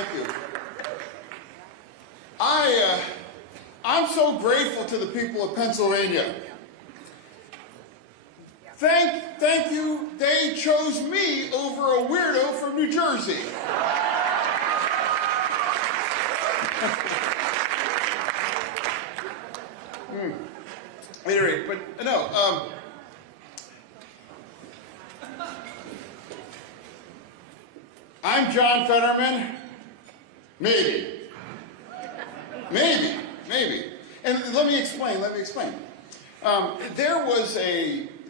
Thank you. I'm so grateful to the people of Pennsylvania. Thank you. They chose me over a weirdo from New Jersey. At any rate, but no. I'm John Fetterman. Maybe. And let me explain.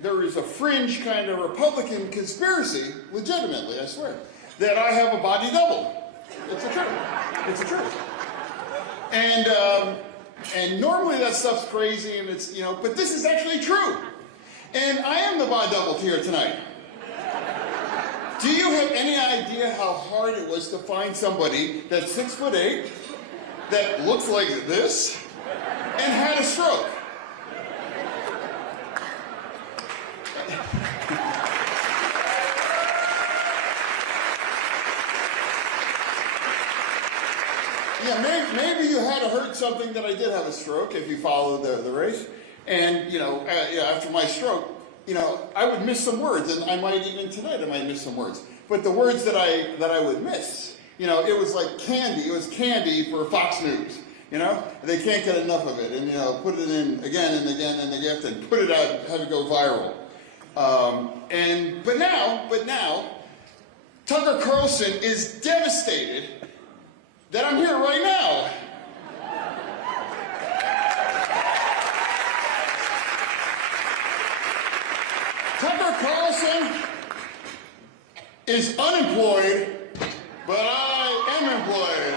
There is a fringe kind of Republican conspiracy, legitimately, I swear, that I have a body double. It's the truth. And normally that stuff's crazy and it's, but this is actually true. And I am the body double here tonight. Do you have any idea how hard it was to find somebody that's 6'8", that looks like this, and had a stroke? Yeah, maybe you had heard something that I did have a stroke if you followed the race. And, after my stroke, I would miss some words, and tonight I might miss some words. But the words that I would miss, it was like candy. It was candy for Fox News. They can't get enough of it, and put it in again and again, and they have to put it out, have it go viral. But now, Tucker Carlson is devastated that I'm here right now. Tucker Carlson is unemployed, but I am employed.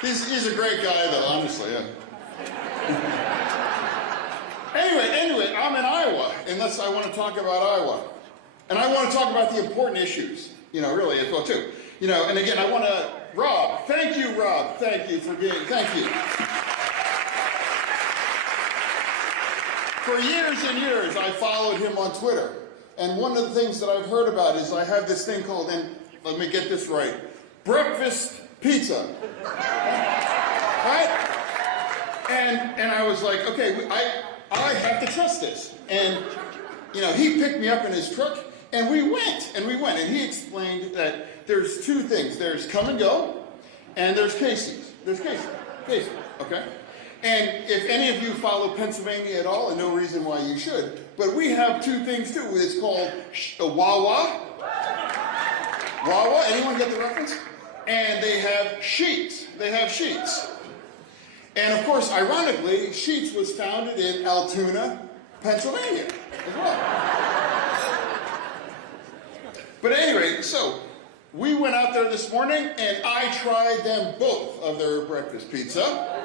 He's a great guy, though, honestly. Yeah. Anyway, I'm in Iowa, and I want to talk about Iowa. And I want to talk about the important issues, really, as well, too. And again, I want to, Rob, thank you for thank you. For years and years, I followed him on Twitter. And one of the things that I've heard about is I have this thing called, and let me get this right, breakfast pizza. Right? And I was like, okay, I have to trust this. And, he picked me up in his truck, and we went, and he explained that there's two things. There's come and go, and there's Casey's. There's Casey, okay? And if any of you follow Pennsylvania at all, and no reason why you should, but we have two things too. It's called Wawa. Wawa, anyone get the reference? And they have Sheetz. And of course, ironically, Sheetz was founded in Altoona, Pennsylvania as well. But at any rate, so we went out there this morning and I tried them both of their breakfast pizza.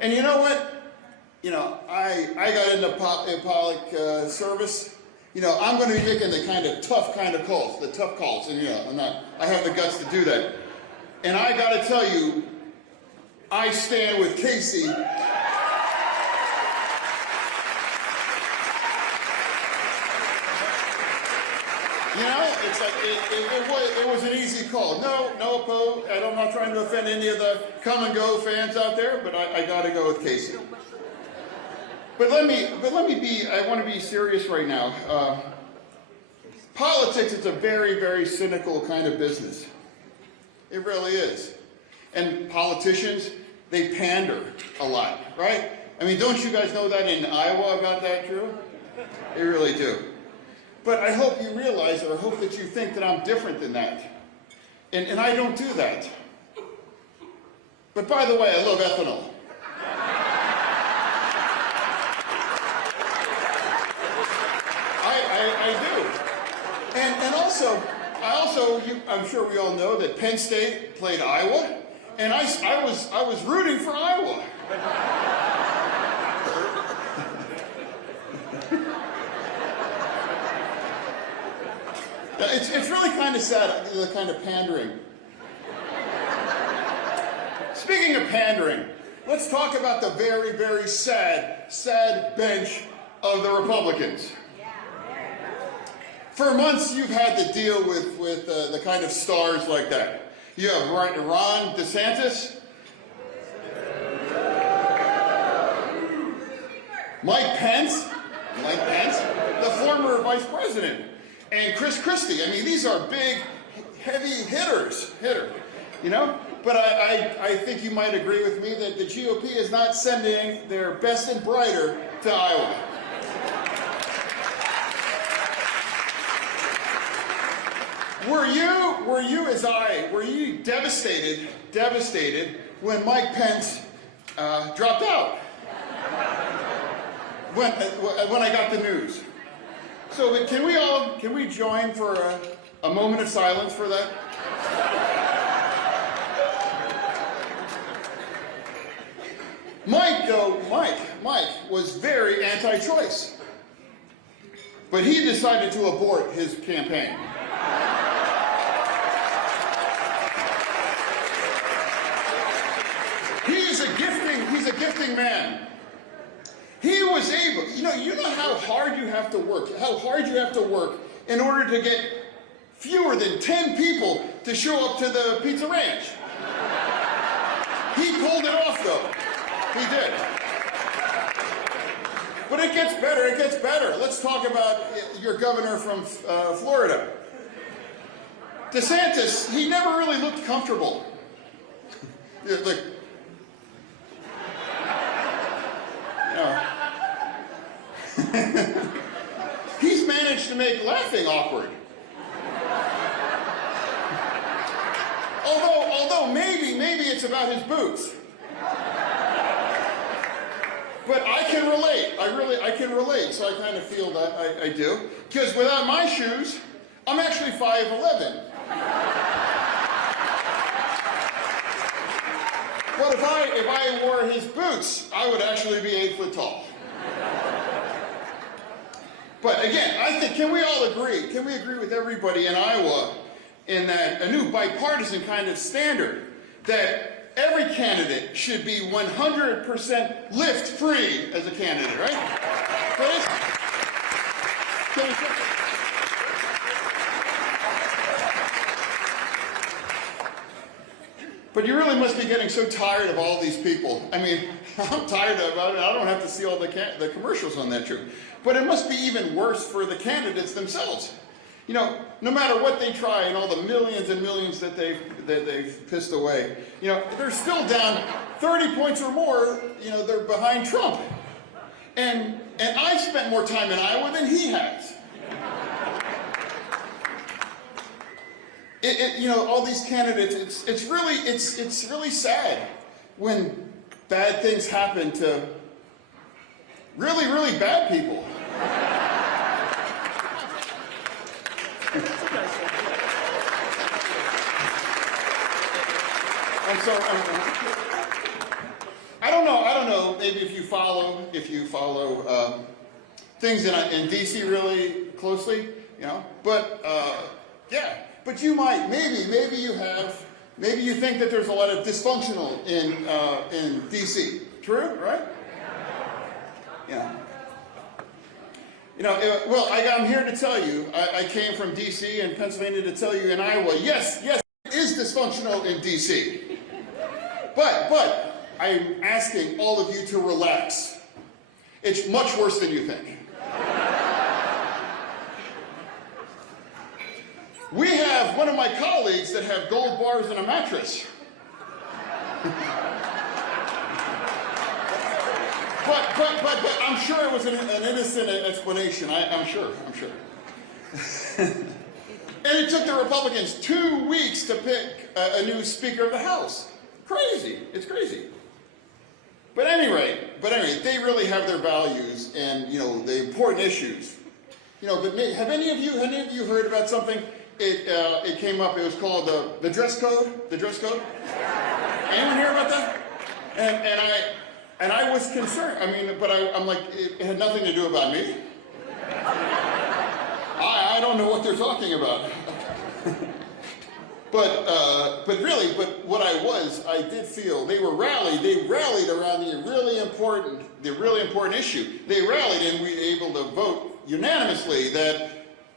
And you know what? I got into public service. I'm going to be making the tough calls, and I have the guts to do that. And I got to tell you, I stand with Casey. It's like it was an easy call. No opposed. I'm not trying to offend any of the come and go fans out there, but I got to go with Casey. But let me be. I want to be serious right now. Politics is a very, very cynical kind of business. It really is. And politicians, they pander a lot, right? I mean, don't you guys know that in Iowa about that, Drew? They really do. But I hope you realize, or I hope that you think that I'm different than that. And I don't do that. But by the way, I love ethanol. I do. And also, I'm sure we all know that Penn State played Iowa, and I was rooting for Iowa. It's really kind of sad, the kind of pandering. Speaking of pandering, Let's talk about the very, very sad bench of the Republicans. For months, you've had to deal with the kind of stars like that. You have Ron DeSantis, Mike Pence, the former vice president, and Chris Christie. I mean, these are big, heavy hitters, you know? But I think you might agree with me that the GOP is not sending their best and brighter to Iowa. Were you as I, were you devastated when Mike Pence dropped out? When I got the news. So can we join for a moment of silence for that? Mike was very anti-choice, but he decided to abort his campaign. He's a gifting man. He was able, you know how hard you have to work in order to get fewer than 10 people to show up to the Pizza Ranch. He pulled it off though. He did. But it gets better. Let's talk about your governor from Florida. DeSantis, he never really looked comfortable. Like, he's managed to make laughing awkward. Although maybe it's about his boots. But I can relate. I can relate. So I kind of feel that I do. Because without my shoes, I'm actually 5'11". But if I wore his boots, I would actually be 8 foot tall. But again, I think, can we all agree? Can we agree with everybody in Iowa in that a new bipartisan kind of standard that every candidate should be 100% lift-free as a candidate, right? Please? Can we take it? But you really must be getting so tired of all these people. I mean, I'm tired about it. I don't have to see all the commercials on that trip. But it must be even worse for the candidates themselves. You know, no matter what they try and all the millions and millions that they've pissed away, they're still down 30 points or more. They're behind Trump. And I've spent more time in Iowa than he has. All these candidates, it's really sad when bad things happen to really, really bad people. I don't know. Maybe if you follow things in DC really closely, But yeah. But you might, maybe you think that there's a lot of dysfunctional in DC. True, right? Yeah. Well, I'm here to tell you, I came from DC and Pennsylvania to tell you in Iowa, yes, it is dysfunctional in DC. But I'm asking all of you to relax. It's much worse than you think. We have one of my colleagues that have gold bars and a mattress. But I'm sure it was an innocent explanation. I'm sure. And it took the Republicans 2 weeks to pick a new Speaker of the House. Crazy. It's crazy. But anyway, they really have their values and the important issues. But have any of you heard about something? It came up. It was called the dress code. The dress code. Anyone hear about that? And I was concerned. But I'm like, it had nothing to do about me. I don't know what they're talking about. But what I did feel they rallied around the really important issue. They rallied, and we were able to vote unanimously that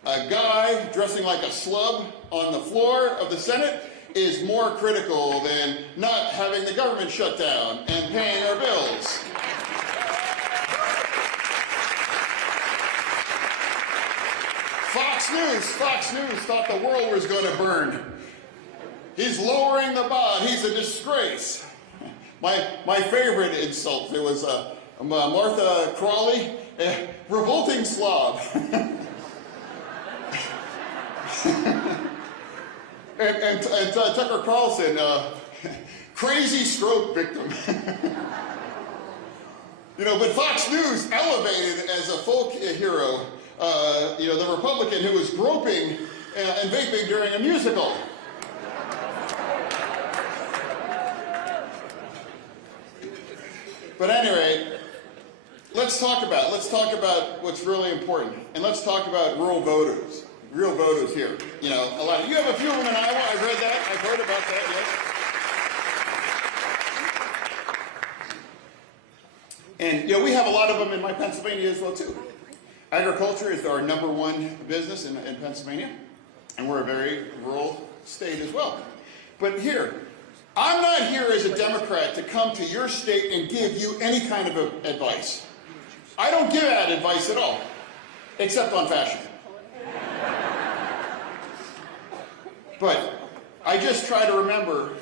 a guy dressing like a slub on the floor of the Senate is more critical than not having the government shut down and paying our bills. Fox News thought the world was going to burn. He's lowering the bar. He's a disgrace. My favorite insult, it was Martha Crawley, revolting slob. and Tucker Carlson, crazy stroke victim. But Fox News elevated as a folk hero, the Republican who was groping and vaping during a musical. But anyway, let's talk about what's really important, and let's talk about rural voters. Real voters here. A lot of you have a few of them in Iowa. I've read that. I've heard about that, yes. And we have a lot of them in my Pennsylvania as well too. Agriculture is our #1 business in Pennsylvania, and we're a very rural state as well. But here, I'm not here as a Democrat to come to your state and give you any kind of advice. I don't give out advice at all, except on fashion. But I just try to remember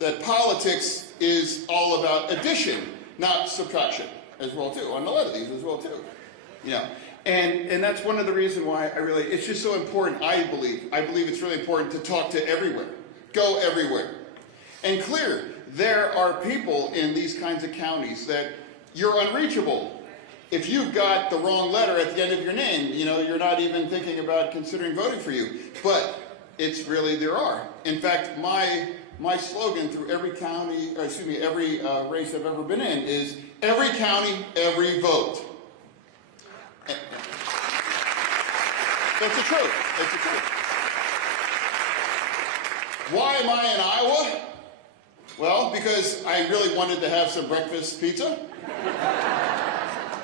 that politics is all about addition, not subtraction, as well too, on a lot of these as well too. And that's one of the reasons why it's just so important, I believe it's really important to talk to everywhere, go everywhere. And clear, there are people in these kinds of counties that you're unreachable. If you've got the wrong letter at the end of your name, you're not even thinking about considering voting for you. But it's really, there are. In fact, my slogan through every county, every race I've ever been in is every county, every vote. That's the truth. That's the truth. Why am I in Iowa? Well, because I really wanted to have some breakfast pizza.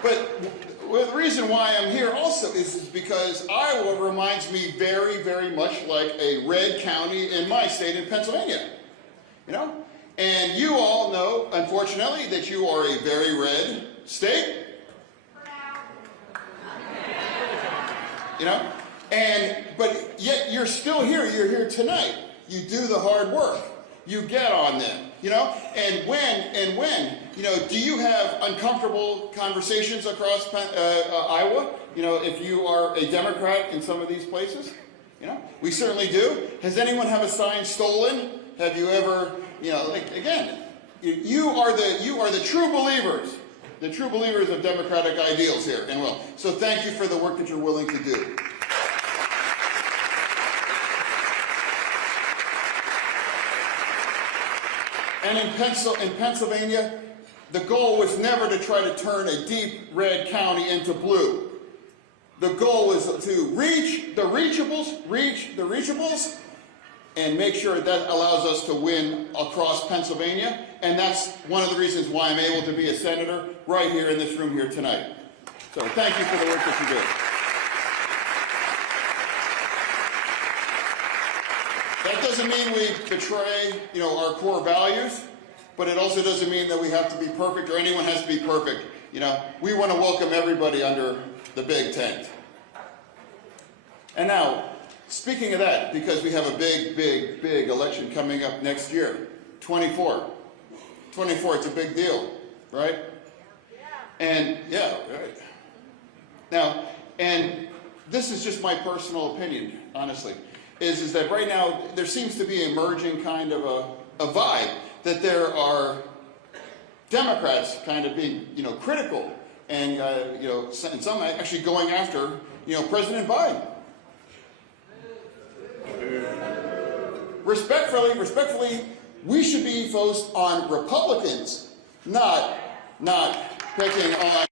But the reason why I'm here also is because Iowa reminds me very, very much like a red county in my state in Pennsylvania. And you all know, unfortunately, that you are a very red state. But yet you're still here. You're here tonight. You do the hard work. You get on them, and when, do you have uncomfortable conversations across Iowa, if you are a Democrat in some of these places? We certainly do. Has anyone have a sign stolen? Have you ever, again, you are the true believers of democratic ideals here, and so thank you for the work that you're willing to do. And in Pennsylvania, the goal was never to try to turn a deep red county into blue. The goal was to reach the reachables, and make sure that allows us to win across Pennsylvania. And that's one of the reasons why I'm able to be a senator right here in this room here tonight. So thank you for the work that you do. That doesn't mean we betray, our core values, but it also doesn't mean that we have to be perfect or anyone has to be perfect. We want to welcome everybody under the big tent. And now, speaking of that, because we have a big, big, big election coming up next year, 24, it's a big deal, right? And yeah, right. Now, and this is just my personal opinion, honestly. Is that right now there seems to be emerging kind of a vibe that there are Democrats kind of being critical and and some actually going after President Biden. Respectfully, we should be focused on Republicans, not picking on